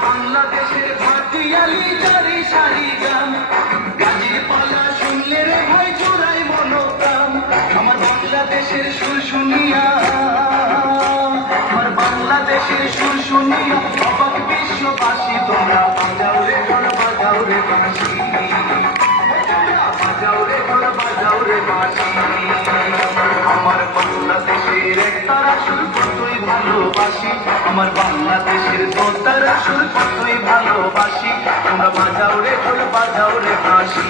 বাংলাদেশের ভাটিয়ালি চারি সারি গান গাজীর পালা শুনলে রে ভাই জোড়াই মনোগ্রাম আমার বাংলাদেশের সুর শুনিয়া আমার বাংলাদেশের সুর শুনিয়া অবাক বিশ্ববাসী তোমরা বাজাও রে ঢোল বাজাও রে বাঁশি বাজাও রে ঢোল বাজাও রে বাঁশি আমার বাংলাদেশের একতারা সুর কতই ভালোবাসি আমার বাংলাদেশের দোতারা সুর কতই ভালোবাসি তোমরা বাজাও রে ঢোল বাজাও রে বাঁশি